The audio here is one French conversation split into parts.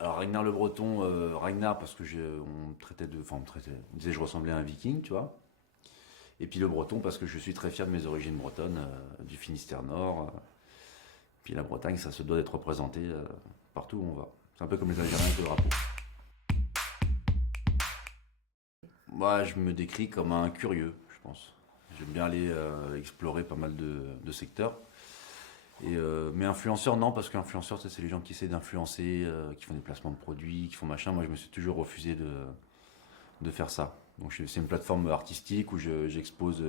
Alors Ragnar le Breton, Ragnar parce que on me traitait on disait que je ressemblais à un viking, tu vois. Et puis le Breton parce que je suis très fier de mes origines bretonnes, du Finistère Nord. Puis la Bretagne, ça se doit d'être représenté partout où on va. C'est un peu comme les Algériens avec le drapeau. Moi, je me décris comme un curieux, je pense. J'aime bien aller explorer pas mal de secteurs. Mais influenceur, non, parce qu'influenceur, c'est les gens qui essaient d'influencer, qui font des placements de produits, qui font machin. Moi, je me suis toujours refusé de faire ça. Donc, c'est une plateforme artistique où j'expose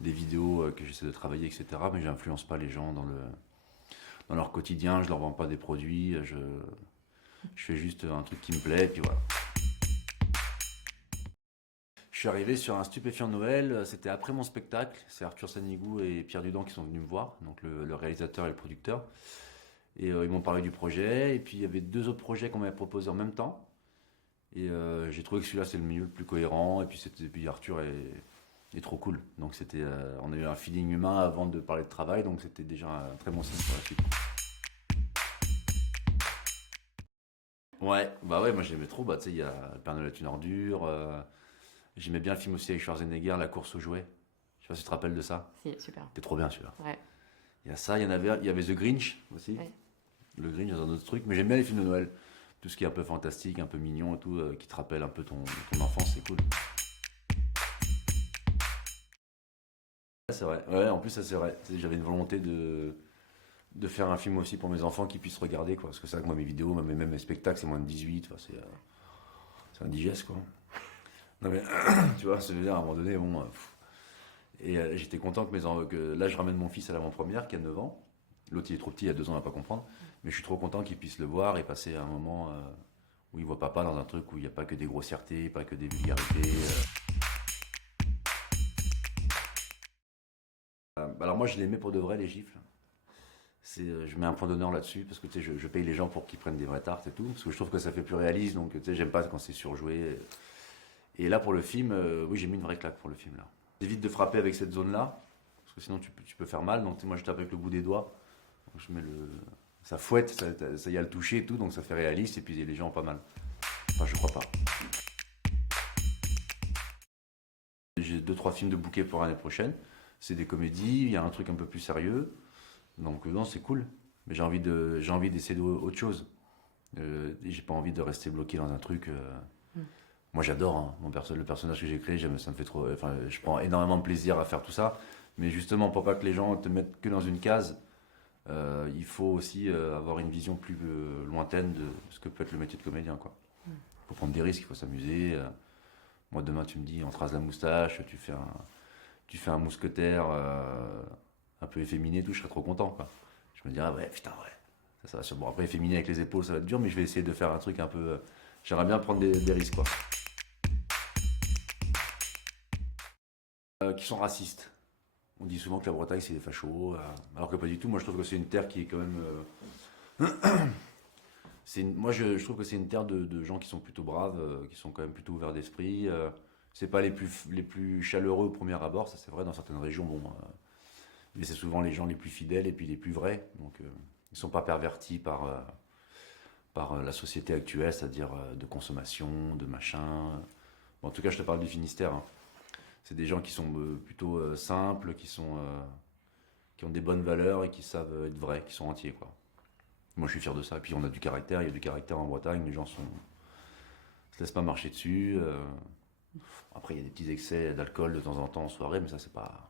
des vidéos que j'essaie de travailler, etc. Mais j'influence pas les gens dans leur quotidien. Je leur vends pas des produits. Je fais juste un truc qui me plaît, et puis voilà. Je suis arrivé sur un stupéfiant de Noël, c'était après mon spectacle, c'est Arthur Sanigou et Pierre Dudon qui sont venus me voir, donc le réalisateur et le producteur. Et ils m'ont parlé du projet, et puis il y avait deux autres projets qu'on m'avait proposés en même temps. Et j'ai trouvé que celui-là c'est le mieux, le plus cohérent, et puis Arthur est trop cool. Donc on a eu un feeling humain avant de parler de travail, donc c'était déjà un très bon signe pour la suite. Ouais, bah ouais, moi j'aimais trop, bah tu sais, il y a Le Père Noël est une ordure, j'aimais bien le film aussi avec Schwarzenegger, La course aux jouets. Je sais pas si tu te rappelles de ça. Si, super. C'était trop bien celui-là. Ouais. Il y a ça, il y avait The Grinch aussi. Ouais. Le Grinch dans un autre truc. Mais j'aime bien les films de Noël. Tout ce qui est un peu fantastique, un peu mignon et tout, qui te rappelle un peu ton enfance, c'est cool. Ouais, c'est vrai. Ouais, en plus, ça c'est vrai. J'avais une volonté de faire un film aussi pour mes enfants qui puissent regarder, quoi. Parce que c'est vrai que moi, mes vidéos, même mes spectacles, c'est moins de 18. Enfin, c'est indigeste, quoi. Non, mais tu vois, ça veut dire à un moment donné, bon. Et j'étais content que là, je ramène mon fils à l'avant-première qui a 9 ans. L'autre, il est trop petit, il a 2 ans, il va pas comprendre. Mais je suis trop content qu'il puisse le voir et passer un moment où il voit papa dans un truc où il n'y a pas que des grossièretés, pas que des vulgarités. Alors moi, je les mets pour de vrai, les gifles. Je mets un point d'honneur là-dessus parce que tu sais, je paye les gens pour qu'ils prennent des vraies tartes et tout. Parce que je trouve que ça fait plus réaliste. Donc tu sais, j'aime pas quand c'est surjoué. Et là, pour le film, oui, j'ai mis une vraie claque pour le film là. J'évite de frapper avec cette zone-là. Parce que sinon, tu peux faire mal. Donc moi, je tape avec le bout des doigts. Donc, je mets ça fouette, ça y a le toucher et tout, donc ça fait réaliste et puis les gens ont pas mal. Enfin, je crois pas. J'ai deux trois films de bouquet pour l'année prochaine. C'est des comédies, il y a un truc un peu plus sérieux. Donc non, c'est cool. Mais j'ai envie d'essayer autre chose. Et j'ai pas envie de rester bloqué dans un truc. Moi, j'adore hein, le personnage que j'ai créé. Ça me fait trop. Enfin, je prends énormément de plaisir à faire tout ça. Mais justement, pour pas que les gens te mettent que dans une case, il faut aussi avoir une vision plus lointaine de ce que peut être le métier de comédien, quoi. Il faut prendre des risques, il faut s'amuser. Moi, demain, tu me dis, on te rase la moustache, tu fais un mousquetaire un peu efféminé, tout, je serais trop content, quoi. Je me dirais, ah ouais, putain, ouais. Ça va bon, après, efféminé avec les épaules, ça va être dur, mais je vais essayer de faire un truc un peu. J'aimerais bien prendre des risques, quoi. Qui sont racistes. On dit souvent que la Bretagne, c'est des fachos, alors que pas du tout. Moi, je trouve que c'est une terre qui est quand même. Moi, je trouve que c'est une terre de gens qui sont plutôt braves, qui sont quand même plutôt ouverts d'esprit. C'est pas les plus chaleureux au premier abord, ça c'est vrai dans certaines régions, bon, mais c'est souvent les gens les plus fidèles et puis les plus vrais. Donc, ils sont pas pervertis par la société actuelle, c'est-à-dire de consommation, de machin. Bon, en tout cas, je te parle du Finistère, hein. C'est des gens qui sont plutôt simples, qui ont des bonnes valeurs et qui savent être vrais, qui sont entiers, quoi. Moi, je suis fier de ça. Et puis, on a du caractère. Il y a du caractère en Bretagne. Les gens se laissent pas marcher dessus. Après, il y a des petits excès d'alcool de temps en temps en soirée, mais ça, c'est pas.